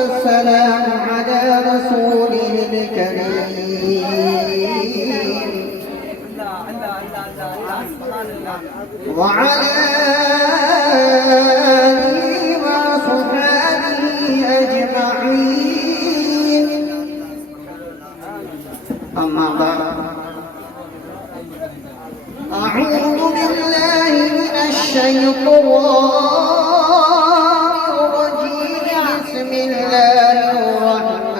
والسلام على رسوله الكريم وعلى آله وصحبه أجمعين أما بعد أعوذ بالله من الشيطان الرجيم بسم الله الرحمن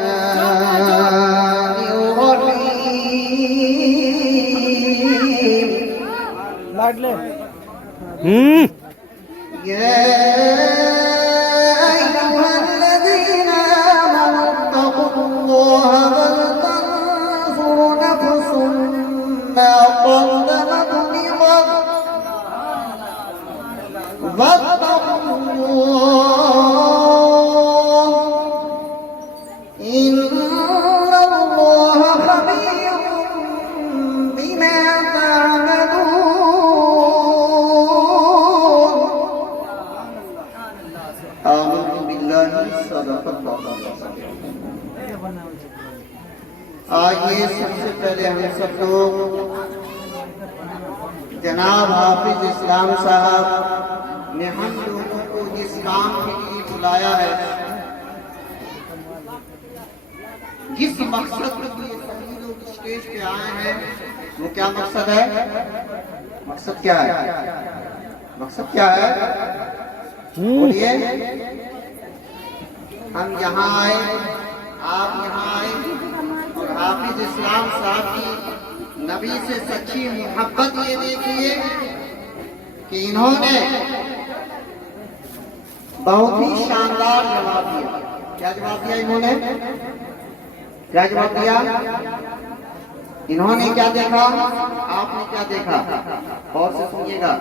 الرحيم يا أيها الذين آمنوا اتقوا الله ولتنظر نفس ما قدمت لغد واتقوا الله إن الله خبير بما تعملون أعوذ بالله صدق الله آئیے سب سے پہلے ہم سب لوگ جناب حافظ اسلام صاحب نے ہم لوگوں کو جس کام کے لیے بلایا ہے، جس مقصد کے لیے سبھی لوگ اسٹیج پہ آئے ہیں، وہ کیا مقصد ہے؟ مقصد کیا ہے؟ مقصد کیا ہے؟ بولیے۔ ہم یہاں آئے، آپ یہاں آئے، اور حافظ اسلام صاحب کی نبی سے سچی محبت یہ دیکھیے کہ انہوں نے بہت ہی شاندار جواب دیا۔ کیا جواب دیا انہوں نے؟ کیا جواب دیا؟ انہوں نے کیا دیکھا؟ آپ نے کیا دیکھا؟ غور سے سنیے گا۔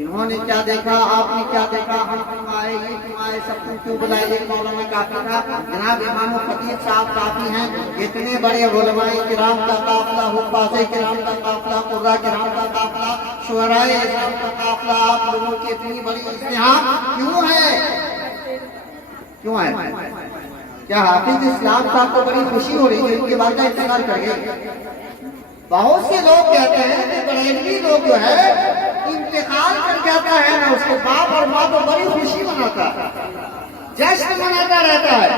انہوں نے کیا دیکھا؟ آپ نے کیا دیکھا؟ ہم کیوں آئے، یہ کیوں آئے، سب کو کیوں بلائے؟ یہ مولانا کافی تھا، جناب امام خطیب صاحب کافی ہیں، اتنے بڑے علماء کرام کا قافلہ، حفاظ کرام کا قافلہ، قراء کرام کا قافلہ، شعراء اسلام کا قافلہ، آپ لوگوں کی اتنی بڑی اجتماع کیوں ہے؟ کیوں ہے؟ کیا حافظ اسلام صاحب کو بڑی خوشی ہو رہی ہے ان کے بعد کا انتقال کر گئے؟ بہت سے لوگ کہتے ہیں کہ بریلوی لوگ جو ہے انتقال کر جاتا ہے نا، اس کے باپ اور ماں کو بڑی خوشی مناتا ہے، جشن مناتا رہتا ہے۔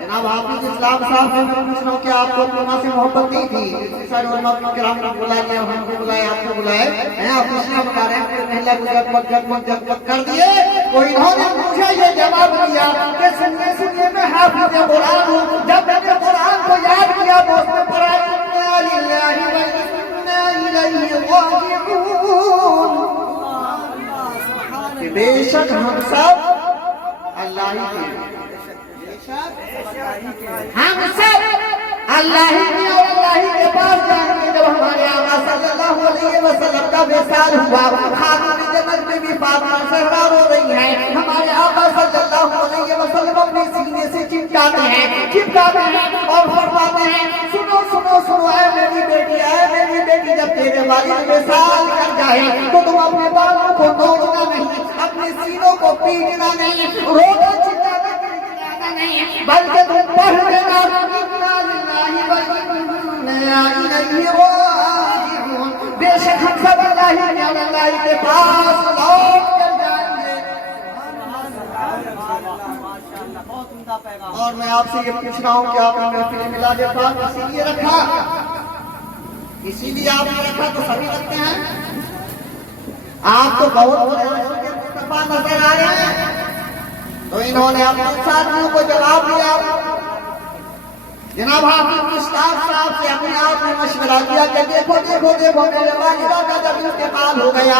جناب حافظ اسلام صاحب سے میں پوچھ رہا ہوں کہ آپ کو اپنی ماں سے محبت نہیں تھی؟ سارے علماء کرام کو بلائے، ہم کو بلائے، آپ کو بلائے ہیں، آپ خوشیاں منا رہے ہیں، پھر محلہ جگمگ جگمگ جگمگ کر دیے۔ تو انہوں نے مجھے یہ جواب دیا کہ سننے سننے میں حافظ قرآن ہوں، جب میں نے قرآن کو یاد کیا تو اس میں پڑھا انا للہ وانا الیہ راجعون، کہ بے شک ہم سب اللہ ہی کے، ہم سب اللہ ہی کے اور اللہ ہی کے پاس جائیں گے۔ جب ہمارے آقا صلی اللہ علیہ وسلم کا وصال ہوا، خاتون جنت میں بھی فاطمہ زہرا رو رہی ہے، ہمارے آقا صلی اللہ علیہ وسلم اپنے سینے سے چمٹاتے ہیں اور فرماتے ہیں سنو سنو سنو اے میری بیٹی، اے میری بیٹی، جب تیرے والد وصال کر جائے تو تم اپنے بالوں کو نوچنا نہیں، اپنے سینوں کو پیٹنا نہیں، رونا چلانا نہیں، بلکہ تم پڑھ لینا انا للہ وانا الیہ راجعون، بے شک ہم سب اللہ ہی کے پاس لوٹ کر جائیں گے۔ اور میں آپ سے یہ پوچھ رہا ہوں کہ آپ نے محفل میلاد پاک اسی لیے رکھا؟ اسی لیے آپ نے رکھا تو سبھی رکھتے ہیں؟ آپ تو بہت بڑے مصطفیٰ نظر آ رہے ہیں۔ تو انہوں نے اپنے ساتھیوں کو جواب دیا، جناب حافظ اسلام صاحب سے اپنے آپ نے مشورہ کیا کہ دیکھو دیکھو دیکھو میرے والدہ کا جب انتقال ہو گیا،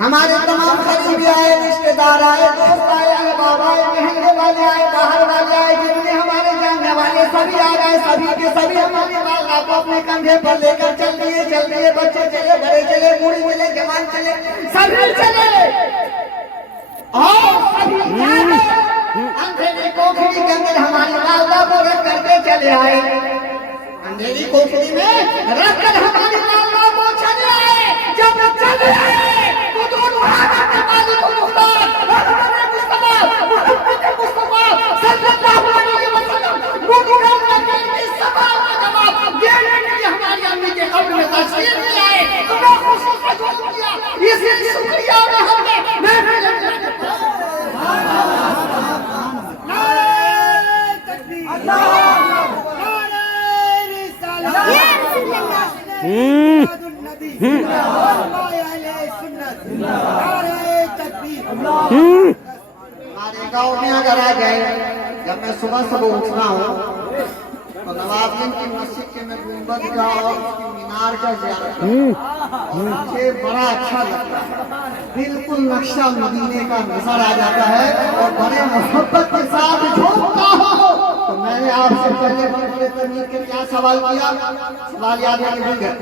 ہمارے تمام قریبی آئے، رشتے دار آئے، دوست آئے، احباب آئے، محلے والے آئے، باہر والے آئے، جتنے ہمارے جاننے والے سبھی آ گئے، سبھی کے سبھی ہماری والدہ کو اپنے کندھے پر لے کر چل دیے، بچے چلے، بڑے چلے، بوڑھی چلے، جوان چلے، سبھی چلے، اور سبھی اندھیری کوٹھری کے اندر ہماری والدہ کو رکھ کر کے چلے آئے، اندھیری کوٹھری میں رکھ کر ہماری والدہ کو چلے آئے۔ جب چلے آئے تو دونوں حضرت مالک و مختار شکریہ میں ہم نے محفل ہمارے گاؤں میں اگر آ جائے جب میں صبح اٹھنا ہوں تو نوابگنج کی مسجد کے میں گنبد کا اور اس کی مینار کا زیارت مجھے بڑا اچھا لگتا ہے. بالکل نقشہ مدینے کا نظر آ جاتا ہے اور بڑے محبت کے ساتھ جھومتا ہوں. تو میں نے آپ سے پہلے بڑے تمیز کے کیا سوال کیا؟ سوال یاد ہے کہ بھول گئے؟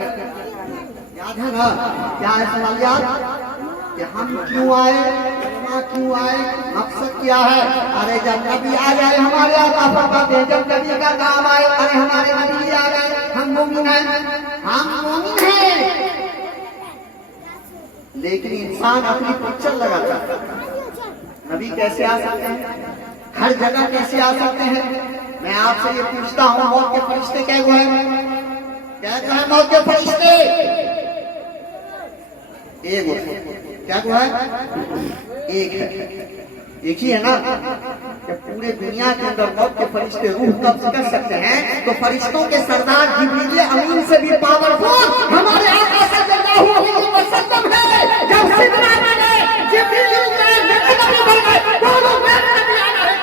یاد ہے نا کیا ہے سوال یاد؟ کہ ہم کیوں آئے، کیوں آئے، مقصد کیا ہے؟ ارے جب نبی آ جائے ہمارے آقا فرماتے ہیں جب نبی کا کام آئے ارے ہمارے نبی آ گئے ہم مومن ہیں، ہم مومن ہیں. لیکن انسان اپنی پکچر لگاتا ہے. نبی کیسے آ سکتے ہیں؟ ہر جگہ کیسے آ سکتے ہیں؟ میں آپ سے یہ پوچھتا ہوں موت کے فرشتے کیا ہوئے ہیں؟ کیا ہے موت کے فرشتے؟ ایک کیا ہوا ہے؟ ایک ہے، ایک ہی ہے نا. کہ پورے دنیا کے اندر موت کے فرشتے روح قبض کر سکتے ہیں تو فرشتوں کے سردار جبریل امین سے بھی پاورفل ہمارے آقا صلی اللہ علیہ وسلم ہے. جب سدرا میں گئے جبریل گئے نبی بن گئے دونوں میں نبی آنا ہے.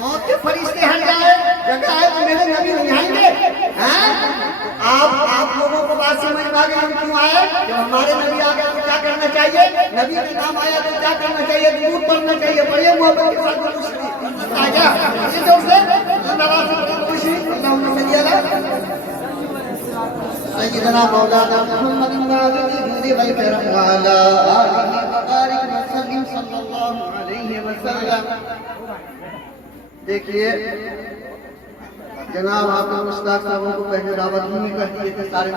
موت کے فرشتے ہٹ جائے جگہ ہے تو میرے نبی نہیں آئیں گے. آپ لوگوں کو بات سمجھ میں آ گئی ہم کیوں آئے؟ جب ہمارے نبی آ گئے تو کیا کرنا چاہیے؟ نبی کا نام آیا تو کیا کرنا چاہیے؟ درود پڑھنا چاہیے. پڑھیے محبت کے ساتھ درود شریف. آ گیا اسی طور سے اللہ سے درود شریف. اللہم صلی علی سیدنا مولانا محمد وعلی آلہ وبارک وسلم صلی اللہ علیہ وسلم. دیکھیے جناب آپ نے مشتاق صاحبوں کو پہلے دعوت نہیں کر دیے تھے. سارے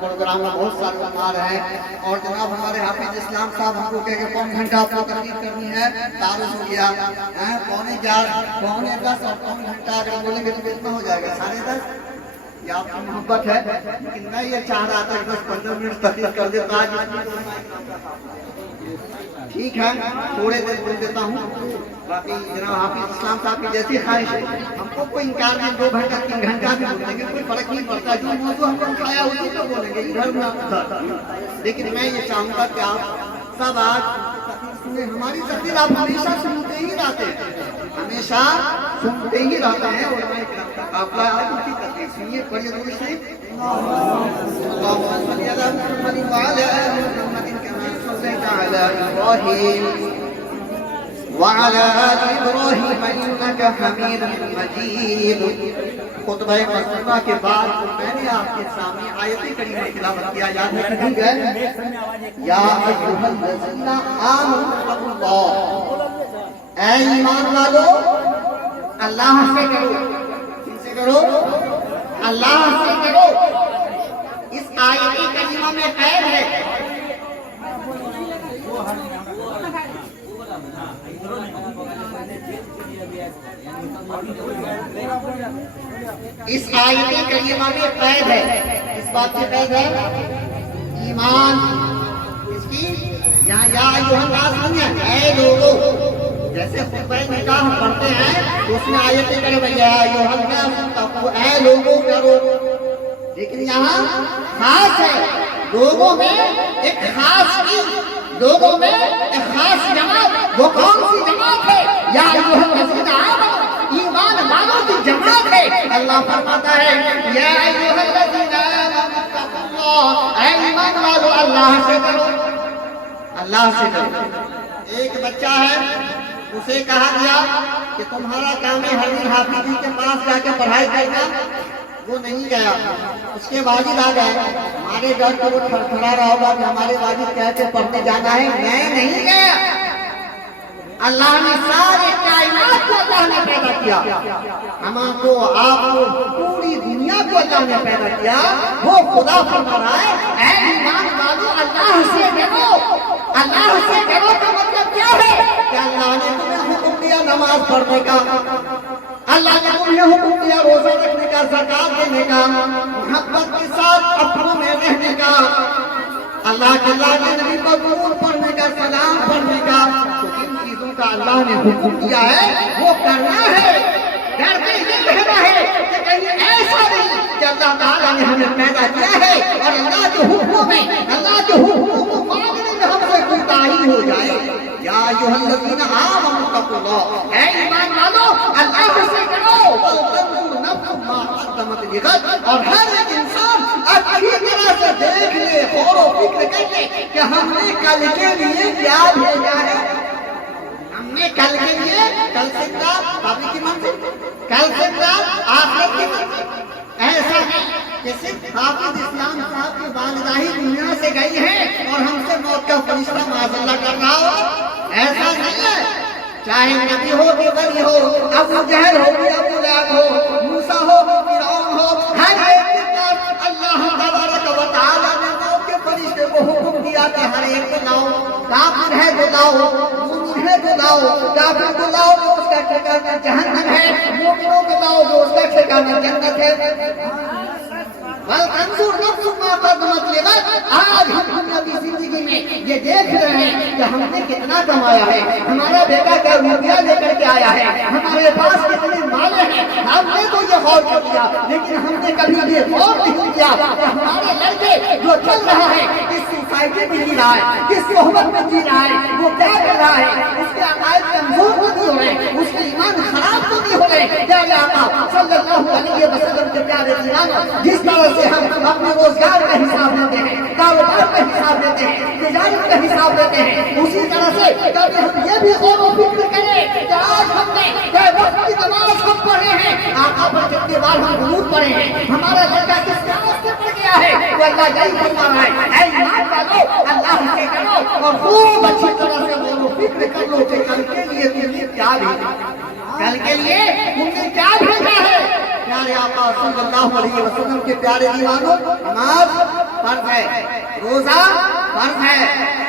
پروگرام میں بہت سارے بتا رہے ہیں اور جناب ہمارے حافظ اسلام صاحب ہم کو کہہ کے 1 گھنٹہ آپ کو تقریر کرنی ہے. تعارف ہو گیا 9:45 اور 1 گھنٹہ اگر بولیں گے تو کتنا ہو جائے گا؟ 10:30. یہ آپ کی محبت ہے لیکن میں یہ چاہ رہا تھا کہ 10-15 منٹ تقریر کر دیتا. آج ٹھیک ہے تھوڑے دیر بول دیتا ہوں. باقی جناب حافظ اسلام صاحب کی جیسی خواہش ہے ہم کو کوئی انکار نہیں. 2 گھنٹہ 3 گھنٹہ بھی بولیں گے کوئی فرق نہیں پڑتا. جو موضوع ہم نے اٹھایا اسی پہ بولیں گے ادھر میں ادھر. لیکن میں یہ چاہوں گا کہ آپ سب آج ہماری تقریر آپ ہمیشہ سنتے ہی رہتے ہیں، ہمیشہ سنتے ہی رہتے ہیں. اور میں آپ کا آج ان کی تقریر سنیے. پڑھیے درود شریف. اللہم صلی علی محمد وعلی آل محمد کما صلیت علی ابراہیم وعلى آل إبراهيم إنك حميد مجيد. خطبہ مسلمہ کے بعد میں نے آپ کے سامنے آیت کریمہ تلاوت کیا. یاد ہے کہ ہے یا ایھا الذین آمنوا اللہ. اے ایمان والو اللہ سے کرو. کن سے کرو؟ اللہ سے کرو. اس آیت کریمہ میں خیر ہے. اس آیت کریمہ میں قید ہے. اس بات کی قید ہے ایمان. اس کی یہاں یا ایھا الناس نہیں ہے اے لوگوں. جیسے خطبہ نکاح پڑھتے ہیں تو اس میں آیت کریمہ یا ایھا الناس اتقوا اے لوگوں کرو. لیکن یہاں خاص ہے لوگوں میں ایک خاص چیز، لوگوں میں ایک خاص جماعت. وہ کون سی جماعت ہے؟ یا ایھا الذین آمنوا ایمان والوں کی جماعت ہے. اللہ فرماتا ہے یا ایھا الذین آمنوا اتقوا اللہ. اے ایمان والو اللہ سے کرو. اللہ سے کرو. ایک بچہ ہے اسے کہا گیا کہ تمہارا کام ہے حضرت حافظ جی کے پاس جا کے پڑھائی کرنا. وہ نہیں گیا. اس کے والد آ گئے. ہمارے گھر کو وہ کھڑا رہا ہوگا کہ ہمارے والد کہتے پڑھنے جانا ہے. میں نہیں گیا. اللہ نے سارے کائنات کو اللہ نے پیدا کیا. ہم کو آپ کو پوری دنیا کو اللہ نے پیدا کیا. وہ خدا فرما رہا ہے اے ایمان والو اللہ سے ڈرو. اللہ سے ڈرو کا مطلب کیا ہے کہ اللہ نے تمہیں حکم دیا نماز پڑھنے کا. اللہ نے تمہیں یہ حکم دیا روزہ رکھنے کا، زکات دینے کا، محبت کے ساتھ اپنوں میں رہنے کا، اللہ کے نبی پر درود پڑھنے کا، سلام پڑھنے کا، تو جن چیزوں کا اللہ نے حکم دیا ہے وہ کرنا ہے۔ گھر میں یہ کہنا ہے کہ کہیں ایسا نہیں کہ اللہ تعالیٰ نے ہمیں پیدا کیا ہے اور اللہ کے حکموں میں، اللہ کے حکموں کو ماننے میں ہم سے کوتاہی ہو جائے۔ یا ایھا الذین آمنوا اتقوا اللہ، اے ایمان والو اللہ سے ڈرو، وَلْتَنظُرْ نَفْسٌ مَا قَدَّمَتْ لِغَدٍ، اور ہر ایک انسان اچھی طرح سے دیکھ لے، غور و فکر کر لے کہ ہم نے کل کے لیے کیا بھیجا ہے۔ ہم نے کل کے لیے، کل سے مراد قبر کی منزل، کل سے مراد آخرت کی منزل۔ ایسا نہیں کہ صرف حافظ اسلام صاحب کی والدہ ہی دنیا سے گئی ہے اور ہم سے موت کا فرشتہ معاذ اللہ کر رہا ہو، ایسا نہیں ہے۔ چاہے نبی ہو کہ ولی ہو، ابو جہل ہو کہ ابو لہب ہو، موسیٰ ہو کہ فرعون ہو، ہر ایک کے پاس اللہ تبارک و تعالیٰ نے موت کے فرشتے کو حکم دیا کہ ہر ایک کو لاؤ، کافر ہے تو لاؤ، مومن ہے تو لاؤ، کافر کو لاؤ تو اس کا ٹھکانہ جہنم ہے، مومنوں کو لاؤ تو اس کا ٹھکانہ جنت ہے۔ وَلْتَنظُرْ نَفْسٌ مَا قَدَّمَتْ لِغَدٍ، آج ہم اپنی زندگی میں یہ دیکھ رہے ہیں کہ ہم نے کتنا کمایا ہے، ہمارا بیٹا کیا روپیہ لے کر کے آیا ہے، ہمارے پاس کتنے مالے ہیں۔ ہم نے تو یہ غور کر لیا، لیکن ہم نے کبھی یہ غور نہیں کیا کہ ہمارے لڑکے جو چل رہا ہے، کس سوسائٹی میں جی رہا ہے، کس صحبت میں جی رہا ہے، وہ کیا کر رہا ہے، اس کے عقائد کمزور تو نہیں ہو رہے، اس کے ایمان خراب تو نہیں ہو رہے۔ پیارے آقا صلی اللہ علیہ وسلم کے پیارے دیوانوں، جس طرح سے ہم اپنے روزگار کا حساب لیتے ہیں، کاروبار کا حساب لیتے ہیں، تجارت کا حساب لیتے ہیں، اسی طرح سے کبھی ہم یہ بھی غور و فکر کریں کہ آج ہم نے کہ وقت کی نماز ہم پڑھے ہیں، آقا پر کتنے بار ہم درود پڑھے ہیں، ہمارا لڑکا کس نماز سے پڑھ گیا ہے، تو اللہ یہی فرما رہا ہے، اے ایمان والو اللہ سے ڈرو اور خوب اچھی طرح سے غور و فکر کر لو کہ کل کے لیے تم نے کیا بھیجا، کل کے لیے تم نے کیا بھیجا ہے۔ پیارے آقا صلی اللہ علیہ وسلم کے پیارے دیوانوں، نماز فرض ہے، روزہ فرض ہے،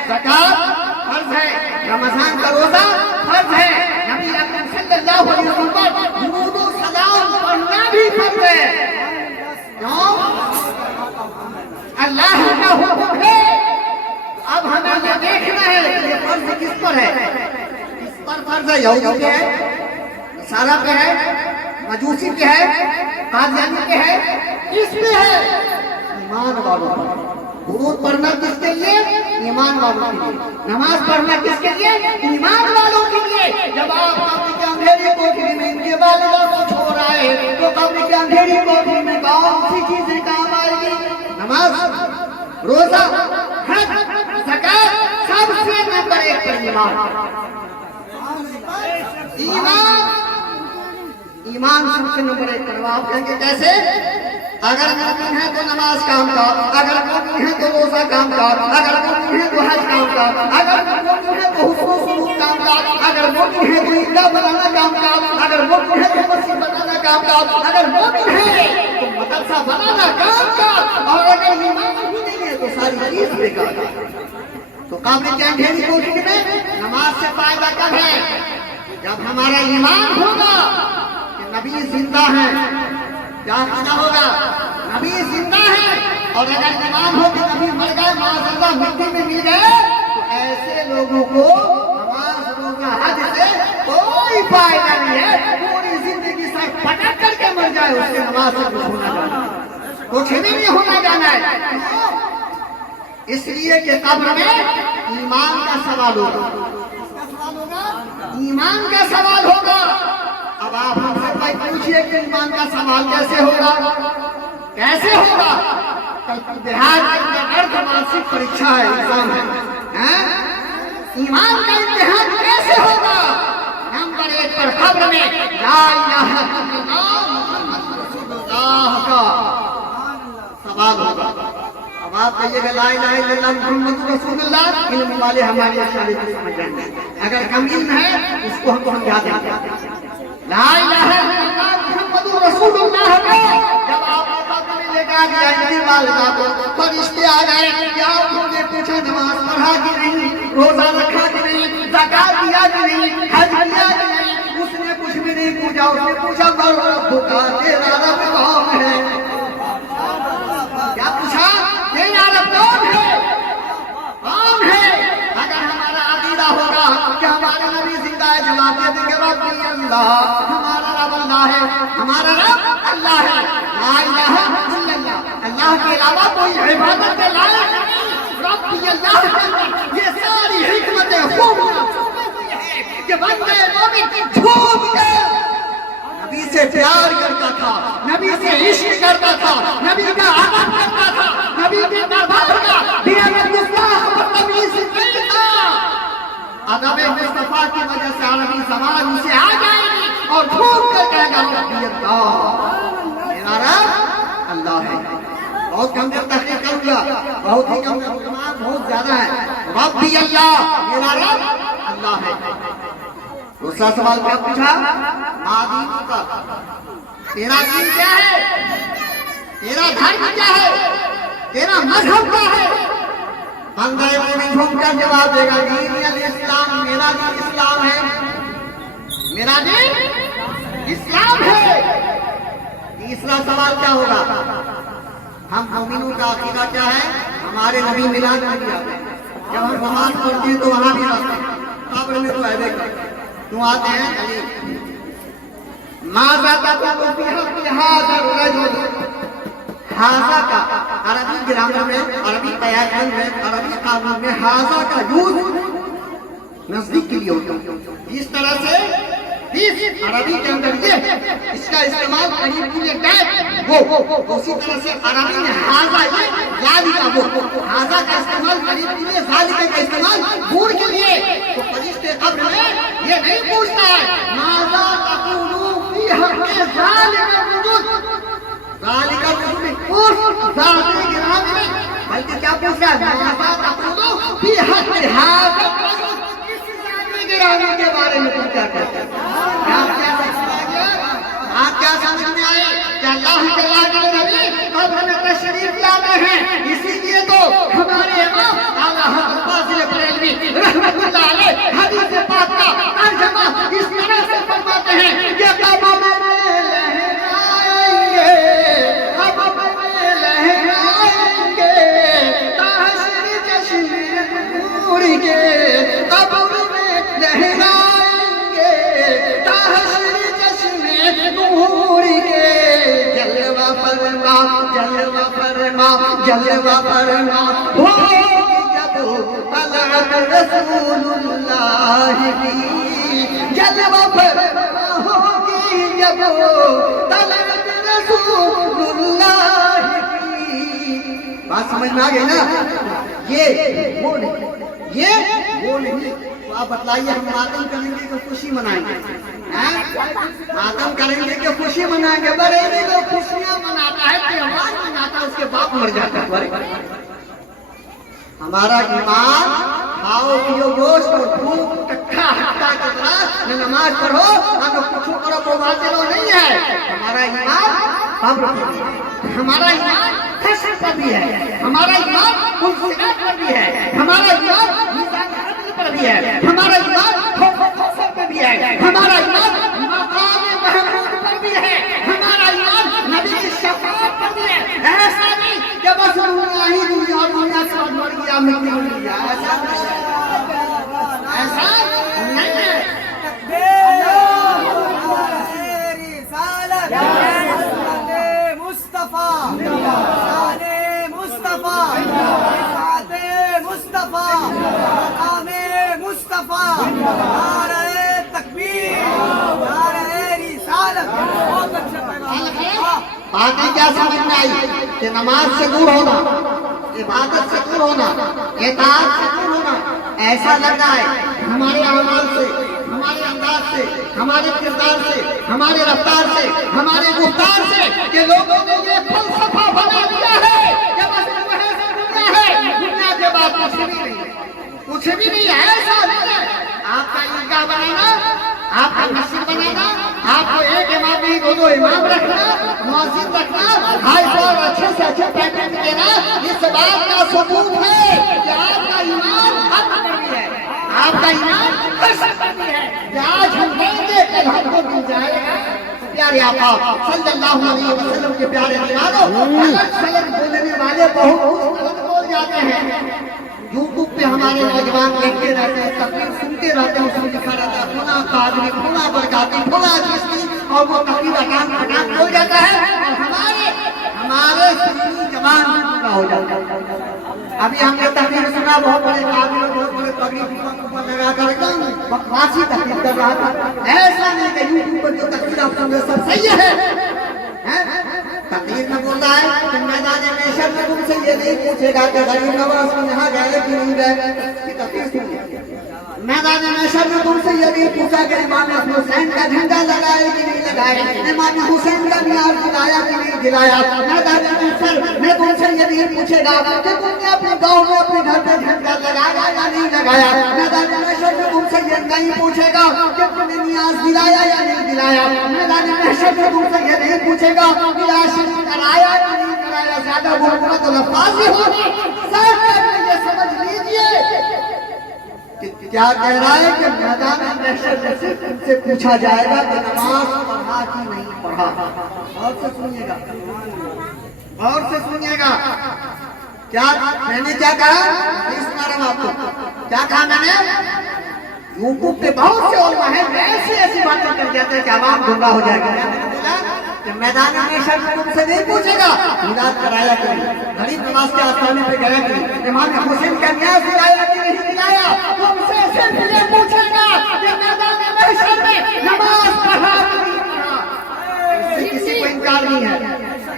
زکات فرض ہے، رمضان کا روزہ فرض ہے، نبی اکرم صلی اللہ علیہ وسلم پر درود و سلام پڑھنا بھی فرض ہے۔ کیوں؟ اللہ کا حکم ہے۔ اب ہمیں یہ دیکھنا ہے کہ یہ فرض کس پر ہے، کس پر فرض ہے؟ یہودی پہ ہے، نصارہ پہ ہے، مجوسی پہ ہے، قادیانی پہ ہے، اس پہ ہے؟ ایمان والوں پر۔ درود پڑھنا کس کے لیے؟ ایمان والوں کے لیے۔ نماز پڑھنا کس کے لیے؟ ایمان والوں کے لیے۔ جب آپ قبر کی اندھیری کوٹری میں ان کے والدہ کو چھوڑ آئے تو قبر کی اندھیری کوٹری میں کون سی چیزیں کام آئے گی؟ نماز، روزہ، حج، زکات، سب سے نمبر ایک پر ایمان۔ ایمان سب سے نمبر ایک پر۔ آپ کہیں گے کیسے؟ اگر مومن ہے تو نماز کام کا، اگر مومن ہے تو روزہ کام کا، اگر مومن ہے تو حج کام کا، اگر مومن ہے تو حسن و سلوک کام کا، اگر مومن ہے تو عیدگاہ بنانا کام کا، اگر مومن ہے تو مسجد بنانا کام کا، اگر مومن ہے تو مدرسہ بنانا کام کا، اور اگر ایمان ہی نہیں ہے تو ساری چیز بیکار ہے۔ تو قبر کی اندھیری کوٹری میں نماز سے فائدہ کب ہے؟ جب ہمارا ایمان ہوگا کہ نبی زندہ ہے، کیا فائدہ ہوگا؟ نبی زندہ ہے، اور اگر ایمان ہو کہ نبی مر گئے، معاذ اللہ مٹی میں مل گئے، تو ایسے لوگوں کو نماز، روزہ، حج سے کوئی فائدہ نہیں ہے۔ پوری زندگی سر پٹک کر کے مر جائے، اس کے نماز سے کچھ ہونا جانا ہے، کچھ بھی نہیں ہونا جانا ہے۔ اس لیے کہ قبر میں ایمان کا سوال ہوگا۔ کس کا سوال ہوگا؟ ایمان کا سوال ہوگا۔ اب آپ ہم سے بھائی پوچھئے کہ ایمان کا سوال کیسے ہوگا؟ کیسے ہوگا؟ کل دیہات میں ارد ماسک پریکشا ہے، ایگزام ہے، ایمان کا امتحان کیسے ہوگا؟ نمبر ایک پر قبر میں لا الہ الا اللہ محمد رسول اللہ کا سوال ہوگا۔ اب آپ کہیے گا لا الہ الا اللہ محمد رسول اللہ، علم والے ہماری اشارے کو سمجھ جائیں گے، اگر کم علم ہے اس کو ہم یاد رکھیں۔ لا الہ الا اللہ محمد رسول اللہ کا جب آپ لے کے آ گیا والدہ کو، فرشتے آ گئے، کیا انہوں نے پوچھا نماز پڑھا کہ نہیں، روزہ رکھا کہ نہیں، زکات دیا کہ نہیں، حج کیا کہ نہیں؟ اس نے کچھ بھی نہیں پوچھا۔ کیا اس نے پوچھا ربک تیرا رب کون ہے؟ کیا پوچھا؟ تیرا رب کون ہے؟ کون ہے؟ اگر ہمارا عقیدہ ہوگا کہ ہمارے نبی زندہ ہے، جواب دے دیں گے ربی اللہ، ہمارا رب اللہ ہے، ہمارا رب اللہ ہے، لا الہ الا اللہ، اللہ کے علاوہ کوئی عبادت کے لائق نہیں، ربی اللہ۔ یہ ساری حکمتیں خوب کہ بندے مومن جھوم کے نبی سے پیار کرتا تھا، نبی سے عشق کرتا تھا، نبی کا ادب کرتا تھا، نبی کے دربار کا بے ادب گستاخ بدتمیز نہیں تھا۔ ادب مصطفیٰ کی وجہ سے عربی زبان اسے آ جائے گی اور جھوم کر کہے گا ربی اللہ، میرا رب اللہ ہے۔ بہت کم دیر تحقیق کروں گا، بہت ہی کم دیر، بہت زیادہ ہے۔ ربی اللہ، میرا رب اللہ ہے۔ دوسرا سوال کیا پوچھا؟ آدین کا، تیرا دین کیا ہے؟ تیرا دھرم کیا ہے؟ تیرا مذہب کیا ہے؟ بندہ مومن جھوم کر جواب دے گا دین الاسلام، میرا دین اسلام ہے، میرا دین اسلام ہے۔ تیسرا سوال کیا ہوگا؟ ہم مومنوں کا عقیدہ کیا ہے؟ ہمارے نبی میلاد میں بھی آتے ہیں، جب ہم نماز پڑھتے ہیں تو وہاں بھی آتے ہیں، قبر میں تو ایسے کرتے ہیں، کیوں آتے ہیں؟ علی ماذا تقول فی حق ھذا الرجل، ھذا کا عربی گرامر میں، عربی قیاقن میں، عربی قانون میں ھذا کا یوز نزدیک کے لیے ہوتا ہے۔ اس طرح سے عربی کے اندر یہ اس کا استعمال قریب کے لیے وہ، اسی طرح سے عربی میں ھذا یہ ذالک وہ، ھذا کا استعمال قریب کے لیے، ذالک کا استعمال دور کے لیے۔ تو فرشتے قبر میں یہ نہیں پوچھتا ہے ماذا تقولون فی حق ذالک الرجل، ذالک الرجل میں پوچھ ذاتی گرام میں، بلکہ کیا پوچھ رہا ہے ماذا تقولون فی حق ھذا الرجل، اس ذاتی گرام کے بارے میں تم کیا کہتے ہیں؟ آپ کیا سمجھ میں آئے کہ اللہ کے نبی قبر میں تشریف لاتے ہیں، اسی لیے تو ہمارے امام اعلیٰ حضرت فاضل بریلوی رحمۃ اللہ علیہ حدیث پاک کا ترجمہ اس طرح سے فرماتے ہیں کہ قبر میں لہرائیں گے، قبر میں لہرائیں گے، تحشر جشن نور کے، قبر میں لہرائیں گے، تحشر جشن نور کے، جلوہ فرما جلوہ فرما جلوہ فرما ہوگی جب طلعت رسول اللہ کی، جلوہ فرما ہوگی جب طلعت رسول اللہ کی۔ بات سمجھ میں آ گئی نا؟ یہ وہ نہیں، یہ وہ نہیں۔ تو آپ بتلائیے ہم ماتم کریں گے کہ خوشی منائیں گے؟ ماتم کریں گے کہ خوشی منائیں گے؟ بریلی تو خوشیاں مناتا ہے، تہوار مناتا ہے، اس کے باپ مر جاتا ہے۔ ہمارا ایمان کھاؤ پیو گوشت اور دھوپ کٹھا ہٹا کے طرح نہ نماز پڑھو نہ کچھ کرو تو واجب نہیں ہے۔ ہمارا ایمان قبر پر بھی ہے، ہمارا ایمان حشر پر بھی ہے، ہمارا ایمان فلسفات پر بھی ہے، ہمارا ایمان میزان عدل پر بھی ہے، ہمارا ایمان خوف و خوف پر بھی ہے، ہمارا ایمان مقام محمود پر بھی ہے، ہمارا ایمان نبی کی شفاعت پر بھی ہے۔ ایسا نہیں کہ بس دنیا ہی دنیا اور دنیا سے بڑھ گیا مٹی ہو گیا، ایسا نہیں ہے۔ باتیں کیا سمجھ میں آئی کہ نماز سے دور ہونا، عبادت سے دور ہونا، اطاعت سے دور ہونا ایسا لگ رہا ہے ہمارے اعمال سے، ہمارے انداز سے، ہمارے کردار سے، ہمارے رفتار سے، ہمارے گفتار سے کہ لوگوں نے یہ فلسفہ بنا دیا ہے کہ بس محض دنیا ہے، دنیا کے بعد کچھ بھی نہیں ہے، کچھ بھی نہیں ہے۔ ایسا نہیں ہے۔ آپ کا عیدگاہ بنانا، آپ کا مسجد بنانا، آپ کو ایک امام نہیں دو امام رکھنا، مؤذن رکھنا، ہائی فلور اچھے سے اچھے پیکج دینا، اس بات کا ثبوت ہے کہ آپ کا ایمان حق پر بھی ہے، آپ کا ایمان حق پر بھی ہے۔ کہ آج ہم کہیں گے کل ہم کو مل جائے گا۔ پیارے آقا صلی اللہ علیہ وسلم کے پیارے نوازو غلط سلط بولنے والے بہت غلط بول جاتے ہیں. یوٹیوب پہ ہمارے نوجوان دیکھتے رہتے ہیں, تقریر سنتے رہتے ہیں, اس میں لکھا رہتا ہے فلاں قادری, فلاں برکاتی, فلاں چشتی, اور وہ تقریر اٹان پٹان بول جاتا ہے, اور ہمارے سنی زبان پورا ہو جاتا ہے. ابھی ہم نے تقریر سنا, بہت بڑے قادر, بہت بڑے تقریر اوپر لگا کر ایک دم بکواسی تقریر کر رہا تھا. ایسا نہیں کہ یوٹیوب پر جو تقریر آپ سن رہے سب صحیح ہے. تقریر میں بولتا ہے کہ میدان محشر میں تم سے یہ نہیں پوچھے گا کہ غریب نواز کو یہاں گئے کہ نہیں گئے. یہ تقریر سنیے. میدان محشر میں تم سے یہ نہیں پوچھا کہ امام حسین کا جھنڈا لگائے کہ نہیں لگائے, امام حسین کا میار دلایا کہ نہیں دلایا. میدان محشر میں تم سے یہ نہیں پوچھے گا کہ تم نے اپنے گاؤں میں اپنے گھر پہ جھنڈا لگایا یا نہیں لگایا. میدان محشر میں تم سے یہ نہیں پوچھے گا کہ تم نے نیاز دلایا یا نہیں دلایا. میدان محشر میں تم سے یہ نہیں پوچھے گا کہ عاشق کرایا یا نہیں کرایا. زیادہ بولنا تو لفاظ ہی ہوگی. یہ سمجھ لیجیے کیا کہہ رہا ہے کہ میدان محشر میں صرف ان سے پوچھا جائے گا کہ نماز پڑھا کہ نہیں پڑھا. اور سے سنیے گا, اور سے سنیے گا. کیا میں نے کیا کہا, سنا رہا ہوں آپ کو کیا کہا میں نے. یوٹیوب پہ بہت سے علماء ہیں ایسی ایسی باتیں کر جاتے ہیں کہ عوام گمراہ ہو جائے گا. میں نے بولا کہ میدان محشر میں تم سے نہیں پوچھے گا میلاد کرایا کہ نہیں, غریب نواز کے آستانے پہ گیا کہ نہیں, امام حسین کا نیاز دلایا کہ نہیں دلایا. تم سے صرف یہ پوچھے گا کہ میدان محشر میں نماز پڑھا کہ نہیں پڑھا. اس سے کسی کو انکار نہیں ہے.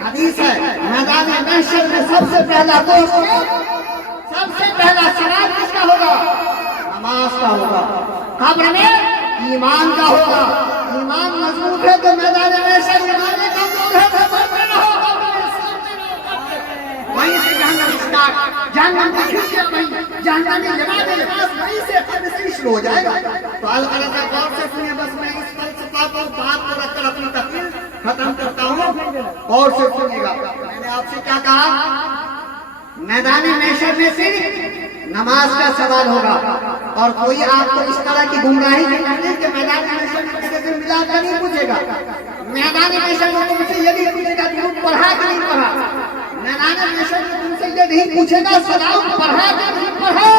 حدیث ہے میدان محشر میں سب سے پہلا دوست, سب سے پہلا سوال کس کا ہوگا, نماز کا ہوگا. قبر میں ایمان کا ہوگا. ایمان مضبوط ہے تو میدان محشر ایمان کمزور ہے تو مر نہ ہوگا. وہیں سے جہنم اسٹارٹ, جہنم کی کھڑکیاں وہیں, جہنمی لباس وہیں سے قبر سے شروع ہو جائے گا. تو اللہ کا غور سے سنیے. بس میں اس فلسفہ کو بات کو رکھ کر اپنی تقریر ختم کرتا ہوں. اور سے سنیے گا میں نے آپ سے کیا کہا, میدان محشر میں صرف نماز کا سوال ہوگا. اور کوئی آپ کو اس طرح کی گمراہی نہیں کہ میدان محشر میں کسی سے ملا کر نہیں پوچھے گا. میدان محشر میں تم سے یہ نہیں پوچھے گا کہ تم پڑھا کہ نہیں پڑھا. میدان محشر میں تم سے یہ نہیں پوچھے گا سلام پڑھا کہ نہیں پڑھا.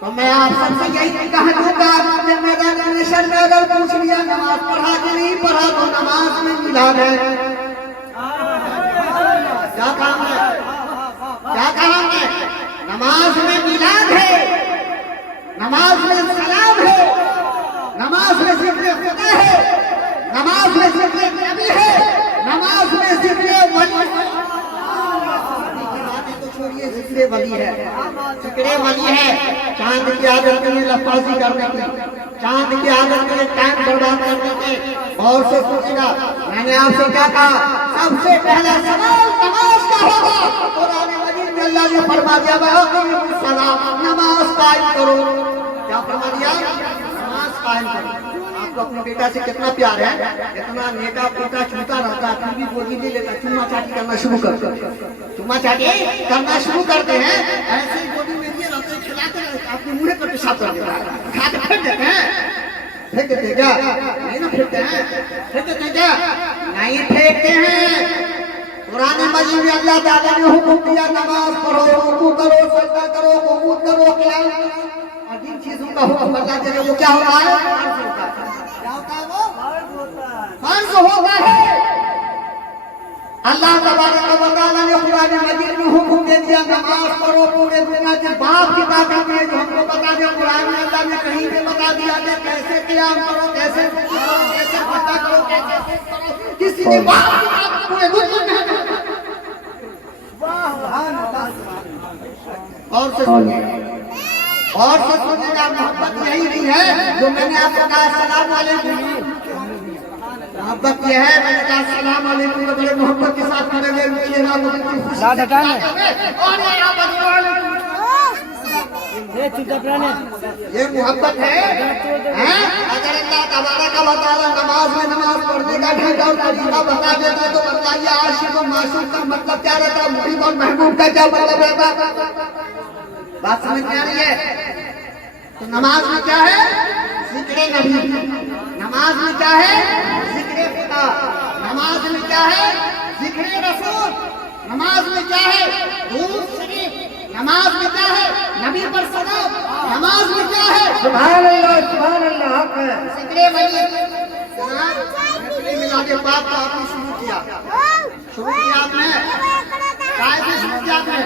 تو میں آپ سب سے یہی کہا دوں گا کہ میدان محشر میں اگر پوچھ لیا نماز پڑھا کہ نہیں پڑھا تو نماز میں میلاد ہے. کیا کام ہے, کیا کہا میں, نماز میں میلاد ہے, نماز میں سلام ہے, نماز میں ذکر خدا ہے, نماز میں ذکر نبی ہے, نماز میں ذکر ولی. چھوڑیے ذکر ولی ہے, ذکر ولی ہے. چاند کی عادت میں لفاظی کرنے کی, چاند کی عادت میں ٹائم برباد کرنے کے. اور سے سوچے گا میں نے آپ سے کیا کہا, سب سے پہلا سوال نماز کا ہوگا. قرآن مجید میں اللہ نے فرما دیا سلام, نماز قائم کرو. کیا فرما دیا, نماز قائم کرو. آپ کو اپنے بیٹا سے کتنا پیار ہے, اتنا نیکا پوتا چھوتا رہتا, پھر بھی گودی لے لیتا, چوما چاٹی کرنا شروع کرتا, چوما چاٹی کرنا شروع کرتے ہیں. ایسے ہی گودی میں لیے رہتے, کھلاتے رہتے, آپ کے منہ پر پیشاب کر دیتا ہے, کھا کے پھینک دیتے ہیں. پھینک دیتے کیا, نہیں نا پھینکتے ہیں, پھینک دیتے کیا, نہیں پھینکتے ہیں. قرآن مجید میں اللہ تعالیٰ نے حکم دیا نماز پڑھو, رکوع کرو, سجدہ کرو, قنوت کرو, قیام کرو. اور جن چیزوں کا حکم اللہ دے رہے وہ کیا ہوتا ہے, کیا ہوتا ہے, وہ فرض ہوتا ہے. اللہ تبارک و تعالیٰ نے قرآن مجید میں حکم دے دیا نماز پڑھو. پورے دنیا کے باپ کی طاقت میں جو ہم کو بتا دیا, قرآن میں اللہ نے کہیں پہ بتا دیا کہ کیسے قیام کرو, کیسے رکوع کرو, کیسے سجدہ کرو, کیسے کرو. کسی نے باپ کی طاقت پورے دنیا میں. اور سے سنیے گا, محبت یہی نہیں ہے جو میں نے آپ کو کہا السلام علیکم. محبت یہ ہے, میں نے کہا السلام علیکم تو بڑے محبت کے ساتھ کریں گے. یہ محبت ہے. اگر اللہ تبارک و تعالیٰ نماز میں نماز پڑھنے کا ڈھنگ اور طریقہ بتا دیتا تو بتائیے عاشق و معشوق کا مطلب کیا رہتا, محب اور محبوب کا کیا مطلب رہتا. بات سمجھ میں آ رہی ہے. تو نماز میں کیا ہے, ذکر نبی. نماز میں کیا ہے, ذکر کتاب. نماز میں کیا ہے؟ ذکر رسول. نماز میں کیا ہے؟ درود شریف. نماز میں کیا ہے؟ نبی پر سلام. نماز میں کیا ہے؟ سبحان اللہ سبحان اللہ حق ہے. ذکر ولی. میلاد پاک کو آپ نے شروع کیا آپ نے کائے سے شروع کیا آپ نے؟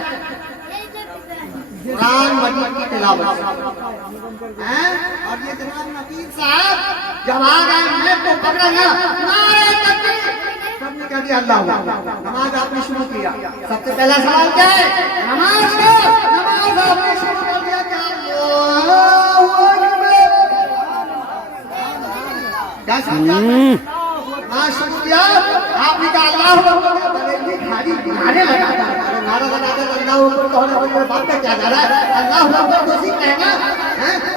قرآن مجید کی تلاوت. اور یہ جناب نقیب صاحب جب آ گئے میں تو پکڑا نا نعرہ تکبیر. سب نے کہہ دیا اللہ اکبر. نماز آپ نے شروع کیا. سب سے پہلا سوال کیا ہے؟ نماز کا. نماز آپ نے شروع کر دیا کیا اللہ اکبر. کیا سمجھا؟ نماز شروع کیا آپ نے کہا اللہ اکبر. کھاڑی نعرے لگاتا ہے. نعرہ لگاتا ہے اللہ اکبر تو ہونے والی بات کا کیا جا رہا ہے؟ اللہ اکبر تو ذکر ہے نا.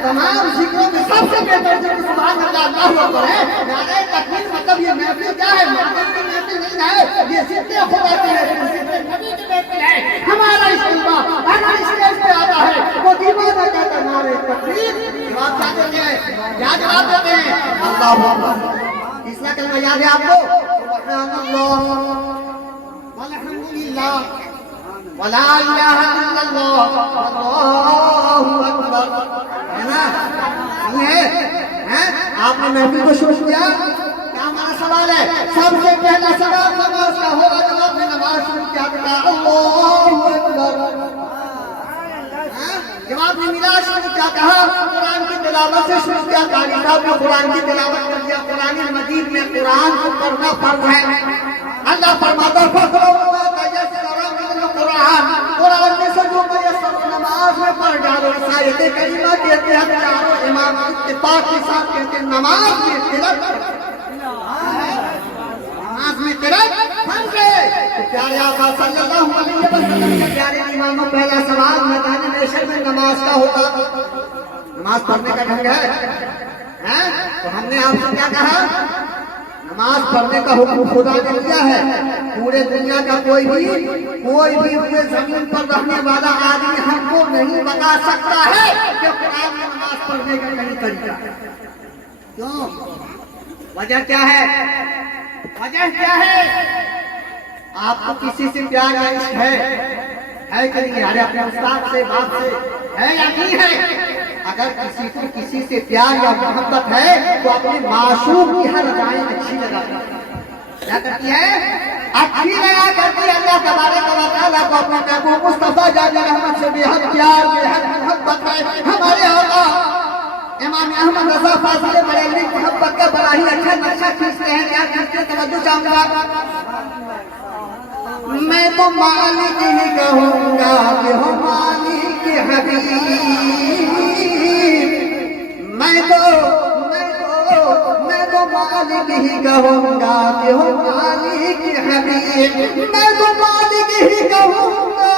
تمام ذکروں میں سب سے بہتر ذکر سبحان اللہ اللہ اکبر ہے. نعرہ تکبیر مطلب یہ محفل کیا ہے؟ محفل کی محفل نہیں ہے. یہ ذکر خدا کی محفل ہے. ذکر نبی کی محفل ہے. ہمارا اجتماع اگر اسٹیج پہ آتا ہے وہ دیوانہ کہتا ہے نعرہ تکبیر. جواب کیا دیتے ہیں؟ کیا جواب دیتے ہیں؟ اللہ اکبر. تیسرا کلمہ یاد ہے آپ کو؟ سبحان اللہ والحمد للہ ولا الہ الا اللہ واللہ اکبر. ہے نا؟ یہ ہے. آپ نے محفل کو شروع کیا. کیا ہمارا سوال ہے؟ سب سے پہلا سوال نماز کا ہوگا. جب آپ نے نماز شروع کیا تو کہا اللہ اکبر. جب آپ نے میلاد شروع کیا کہا قرآن کی تلاوت سے شروع کیا. قاری صاحب نے قرآن کی تلاوت کر دیا. قرآن مجید میں قرآن کو پڑھنا فرض ہے. اللہ فرماتا ہے قرآن میں سے جو میسر نماز میں پڑھ ڈالو. آیت کریمہ کہتے ہیں چاروں امام اتفاق کے ساتھ کہتے ہیں نماز میں قرات فرض ہے. پیارے آقا صلی اللہ علیہ وسلم کے پیارے اماموں پہلا سوال میدان محشر میں نماز کا ہوگا. نماز پڑھنے کا ڈھنگ ہے. تو ہم نے آپ سے کیا کہا؟ نماز پڑھنے کا حکم خدا نے دیا ہے. پورے دنیا کا کوئی بھی پورے زمین پر رہنے والا آدمی ہم کو نہیں بتا سکتا ہے کہ قرآن میں نماز پڑھنے کا کہیں طریقہ. کیوں؟ وجہ کیا ہے؟ وجہ کیا ہے؟ آپ کو کسی سے پیار یا عشق ہے کہ نہیں؟ ارے اپنے استاد سے باپ سے ہے یا نہیں ہے؟ اگر کسی کو کسی سے پیار یا محبت ہے تو اپنے معشوق کی ہر ادائیں اچھی لگاتی ہے. کیا کرتی ہے؟ اچھی لگا کرتی ہے. اللہ تبارک و تعالیٰ کو اپنے محبوب مصطفیٰ جان رحمت سے بے حد پیار بے حد محبت ہے. ہمارے آقا امام احمد رضا فاضل بریلوی محبت کا بڑا ہی اچھا نقشہ کھینچتے ہیں. کیا کھینچتے ہیں؟ توجہ چاہوں گا. میں تو مالک ہی کہوں گا کہ ہو مالک حبیب. میں تو مالک ہی کہوں گا کہ ہو مالک حبیب. میں تو مالک ہی کہوں گا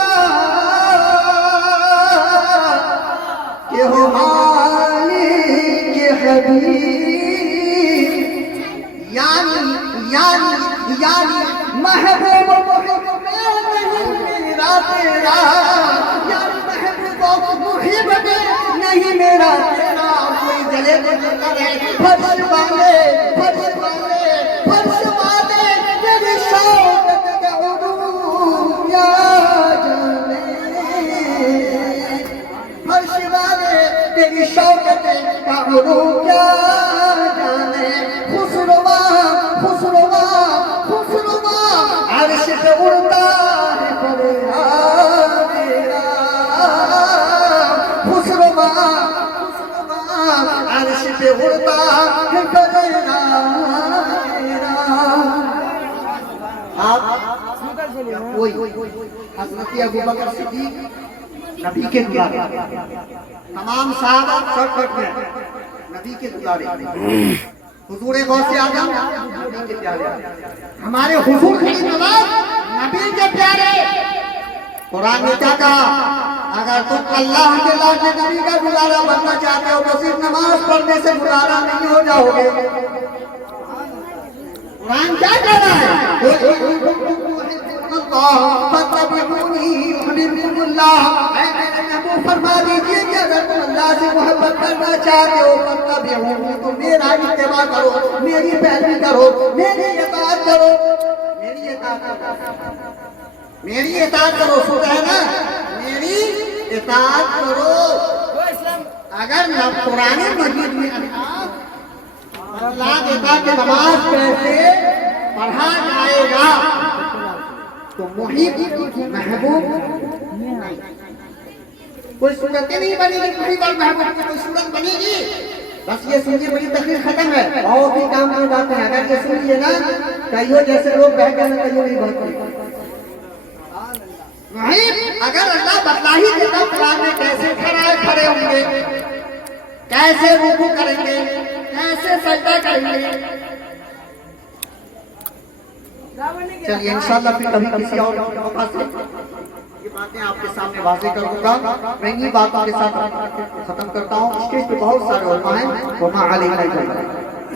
کہ ہو مالک حبیب. یعنی محبوب میرا تیرا. یعنی محبوب محب نہیں میرا تیرا. کوئی جلے فرش والے تیری شوقت کا عروج یا جانے. فرش والے تیری شوقت کا عروج یا جانے. خسروا عرش پہ اڑتا ہے پرندہ میرا. خسروا عرش پہ اڑتا ہے پرندہ میرا. آپ کوئی حضرت ابوبکر صدیق نبی کے دلارے, تمام صحابہ سر کٹ گئے نبی کے دلارے, حضور غوث اعظم نبی کے پیارے, ہمارے حضور خلیل نواز نبی کے پیارے. قرآن نے کیا کہا؟ اگر تم اللہ کے لانے نبی کا گزارا بننا چاہتے ہو تو صرف نماز پڑھنے سے گزارا نہیں ہو جاؤ گے. قرآن کیا کہہ رہا ہے؟ فرما دیجیے کہ اگر تم اللہ سے محبت کرنا چاہتے ہو فاتبعونی تو میرا اتباع کرو، میری پیروی کرو، میری اطاعت کرو، میری اطاعت کرو، میری اطاعت کرو، سنا ہے نا، میری اطاعت کرو۔ اگر قرآن مجید میں اللہ دیتا کہ نماز کیسے پڑھا جائے گا تو محب محبوب کوئی صورتیں نہیں بنے گی، محب اور محبوب کی کوئی صورت بنے گی؟ بس یہ سنیے، بڑی تقریر ختم ہے، بہت ہی کام کی باتیں ہیں، اگر یہ سن لیے نا کئیوں جیسے لوگ بیٹھ گئے نا کئیوں نہیں بہت محب اگر اللہ بتلا ہی دیتا قرآن میں کیسے کھڑے ہوں گے، کیسے رکوع کریں گے، کیسے سجدہ کریں گے، چلیے انشاءاللہ پھر کبھی کسی اور موقع سے یہ باتیں آپ کے سامنے واضح کروں گا۔ میں انہی باتوں کے ساتھ ختم کرتا ہوں۔ اسٹیج پہ بہت سارے علماء ہیں، وما علینا الا البلاغ۔